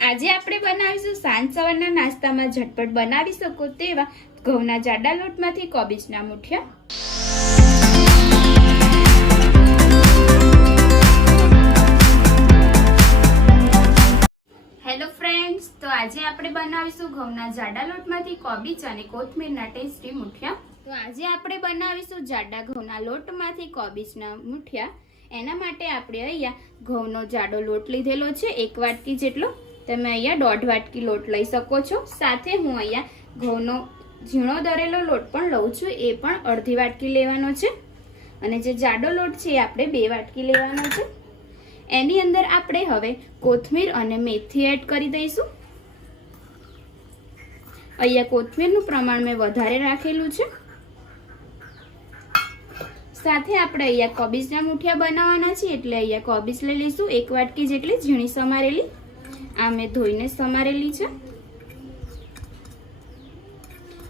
આજે આપણે બનાવીશું સાંજ સવારના નાસ્તામાં ઝટપટ બનાવી શકો તેવા ઘઉંના જાડા લોટમાંથી કોબીજના મુઠિયા। હેલો ફ્રેન્ડ્સ, તો આજે આપણે બનાવીશું ઘઉંના જાડા લોટમાંથી કોબીજ અને કોથમીરના ટેસ્ટી મુઠિયા। તો આજે આપણે બનાવીશું જાડા ઘઉંના લોટમાંથી કોબીજના મુઠિયા। એના માટે આપણે અહીંયા ઘઉંનો જાડો લોટ લીધેલો છે 1 વાટકી જેટલો। તમે અહીંયા 1.5 વાટકી લોટ લઈ શકો છો। સાથે હું અહીંયા ઘઉંનો ઝીણો દરેલો લોટ પણ લઉં છું, એ પણ અડધી વાટકી લેવાનો છે। અને જે જાડો લોટ છે એ આપણે 2 વાટકી લેવાનો છે। એની અંદર આપણે હવે કોથમીર અને મેથી એડ કરી દઈશું। અહીંયા કોથમીરનું પ્રમાણ મેં વધારે રાખેલું છે। સાથે આપણે અહીંયા કોબીજના મુઠિયા બનાવવાના છે, એટલે અહીંયા કોબીજ લઈ લઈશું 1 વાટકી જેટલી ઝીણી સમારેલી। આ મેં ધોઈને સમારેલી છે।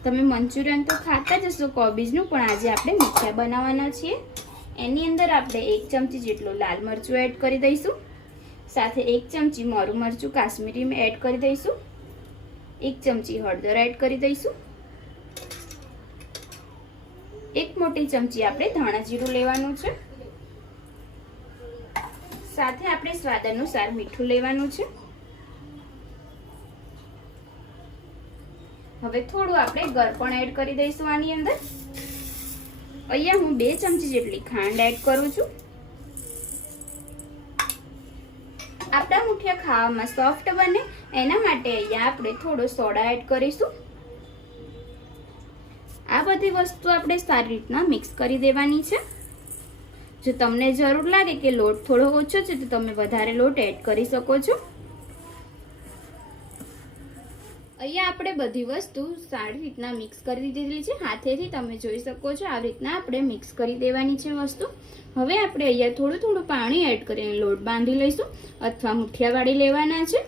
તમે મંચુરિયન તો ખાતા જ હશો કોબીજનું, પણ આજે આપણે મુઠિયા બનાવવાના છીએ। એની અંદર આપણે 1 ચમચી જેટલું લાલ મરચું એડ કરી દઈશું। સાથે 1 ચમચી મોરું મરચું કાશ્મીરી એડ કરી દઈશું। 1 ચમચી હળદર એડ કરી દઈશું। 1 મોટી ચમચી આપણે ધાણા જીરું લેવાનું છે। સાથે આપણે સ્વાદ અનુસાર મીઠું લેવાનું છે। હવે થોડું આપણે ગળપણ એડ કરી દઈશું આની અંદર। અહીંયા હું 2 ચમચી જેટલી ખાંડ એડ કરું છું। આપણા મુઠિયા ખાવામાં સોફ્ટ બને એના માટે અહીંયા આપણે થોડો સોડા એડ કરીશું। આ બધી વસ્તુ આપણે સારી રીતના મિક્સ કરી દેવાની છે। જો તમને જરૂર લાગે કે લોટ થોડો ઓછો છે તો તમે વધારે લોટ એડ કરી શકો છો। અહીંયા આપણે બધી વસ્તુ સારી રીતના મિક્સ કરી દીધેલી છે। હાથેથી તમે જોઈ શકો છો આવી રીતના આપણે મિક્સ કરી દેવાની છે વસ્તુ। હવે આપણે અહીંયા થોડું થોડું પાણી એડ કરીને લોટ બાંધી લઈશું અથવા મુઠિયા વાળી લેવાના છે।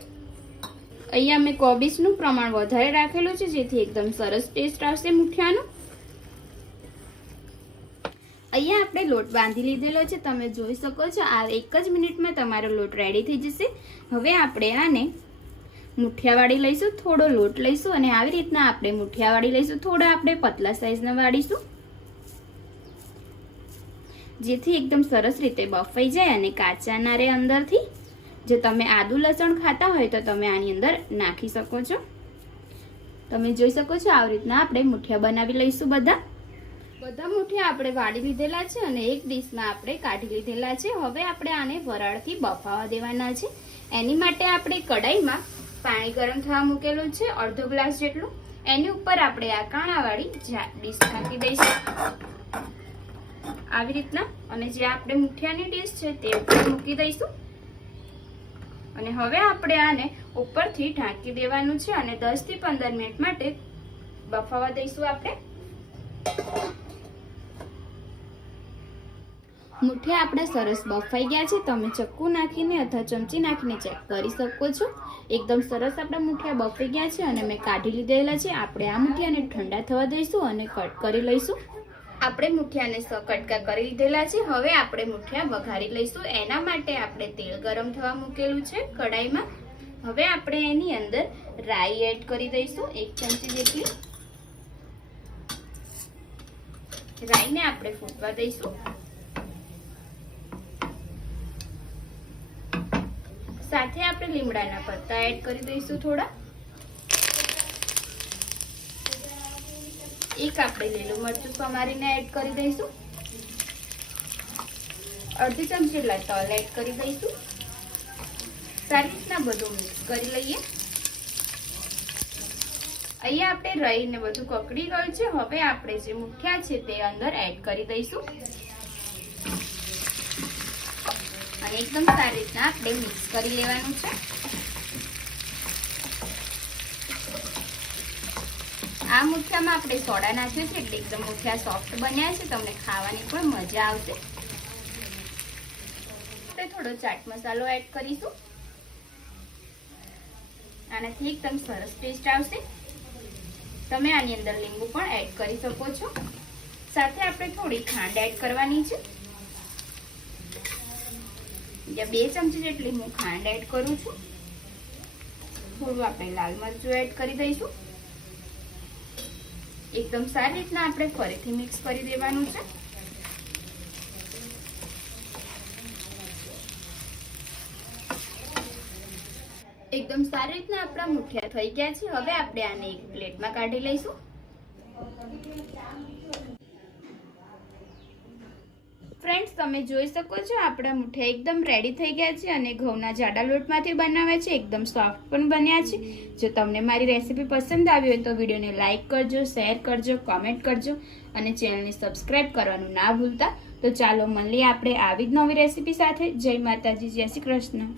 અહીંયા મેં કોબીજનું પ્રમાણ વધારે રાખેલું છે, જેથી એકદમ સરસ ટેસ્ટ આવશે મુઠિયાનો। અહીંયા આપણે લોટ બાંધી લીધેલો છે, તમે જોઈ શકો છો। આ 1 જ મિનિટમાં તમારો લોટ રેડી થઈ જશે। હવે આપણે આને મુઠિયા વાળી લઈશું, થોડો લોટ લઈશું અને આવી રીતના આપણે મુઠિયા વાળી લઈશું। થોડા આપણે પતલા સાઈઝના વાળીશું, જેથી એકદમ સરસ રીતે બફાઈ જાય અને કાચા ના રહે અંદરથી। જો તમે આદુ લસણ ખાતા હોય તો તમે આની અંદર નાખી શકો છો। તમે જોઈ શકો છો આવી રીતના આપણે મુઠિયા બનાવી લઈશું। બધા મુઠિયા આપણે વાળી લીધેલા છે અને એક ડીશમાં આપણે કાઢી લીધેલા છે। હવે આપણે આને વરાળથી બફાવા દેવાના છે। એની માટે આપણે કડાઈમાં પાણી ગરમ થવા મૂકેલું છે 1/2 ગ્લાસ જેટલું। એની ઉપર આપણે આ કાણાવાળી ડીશ નાખી દઈશું આવી રીતના, અને જે આપણે મુઠિયાની ડીશ છે તે ઉપર મૂકી દઈશું। અને હવે આપણે આને ઉપરથી ઢાંકી દેવાનું છે અને 10 થી 15 મિનિટ માટે બફાવા દઈશું આપણે। મુઠિયા આપણે સરસ બફાઈ ગયા છે। તમે ચક્કુ નાખીને અથવા ચમચી નાખીને ચેક કરી શકો છો। એકદમ સરસ આપણા મુઠિયા બફાઈ ગયા છે અને મેં કાઢી લીધેલા છે। આપણે આ મુઠિયાને ઠંડા થવા દઈશું અને કટ કરી લઈશું। આપણે મુઠિયાને કટકા કરી લીધેલા છે। હવે આપણે મુઠિયા વઘારી લઈશું। એના માટે આપણે તેલ ગરમ થવા મૂકેલું છે કડાઈમાં। હવે આપણે એની અંદર રાઈ એડ કરી દઈશું 1 ચમચી જેટલી। રાઈને આપણે ફૂટવા દઈશું। સાથે આપણે લીમડાના પત્તા એડ કરી દઈશું થોડા। એક આપણે લીલું મરચું સમારીને એડ કરી દઈશું। અડધી ચમચી જેટલા તલ એડ કરી દઈશું। સારી રીતના બધું મિક્સ કરી લઈએ। અહીંયા આપણે રાઈને બધું કકડી ગયું છે। હવે આપણે જે મુઠિયા છે તે અંદર એડ કરી દઈશું અને એકદમ સારી રીતના આપણે મિક્સ કરી લેવાનું છે। આ મુઠિયામાં આપણે સોડા નાખ્યું છે એટલે એકદમ મુઠિયા સોફ્ટ બન્યા છે, તમને ખાવાની પણ મજા આવશે। આપણે થોડો ચાટ મસાલો એડ કરીશું, આનાથી એકદમ સરસ ટેસ્ટ આવશે। તમે આની અંદર લીંબુ પણ એડ કરી શકો છો। સાથે આપણે થોડી ખાંડ એડ કરવાની છે। 2 ચમચી જેટલી હું ખાંડ એડ કરું છું। થોડું આપણે લાલ મરચું એડ કરી દઈશું. એકદમ સારી રીતના આપણે ફરીથી મિક્સ કરી દેવાનું છે. એકદમ સારી રીતના આપણા મુઠિયા થઈ ગયા છે. હવે આપણે આને એક પ્લેટમાં કાઢી લઈશું. ફ્રેન્ડ્સ, તમે જોઈ શકો છો આપણા મુઠિયા એકદમ રેડી થઈ ગયા છે અને ઘઉંના જાડા લોટમાંથી બનાવ્યા છે. એકદમ સોફ્ટ પણ બન્યા છે. જો તમને મારી રેસીપી પસંદ આવી હોય તો વિડીયોને લાઇક કરજો, શેર કરજો, કોમેન્ટ કરજો અને ચેનલને સબસ્ક્રાઇબ કરવાનું ના ભૂલતા. તો ચાલો મળીએ આપણે આવી જ નવી રેસીપી સાથે. જય માતાજી, જય શ્રી કૃષ્ણ.